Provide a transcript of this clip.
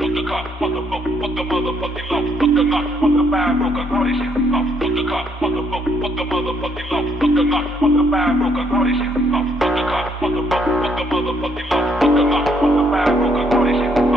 Fuck the car, fuck the boat, fuck the motherfucking law. Fuck the knock, fuck the fire, broke, I call this shit off. Fuck the car, fuck the boat, fuck the motherfucking law. Fuck the knock, fuck the fire, broke, I call this shit off. Fuck the car, fuck the boat, fuck the motherfucking law. Fuck the knock, fuck the fire, broke, I call this shit off.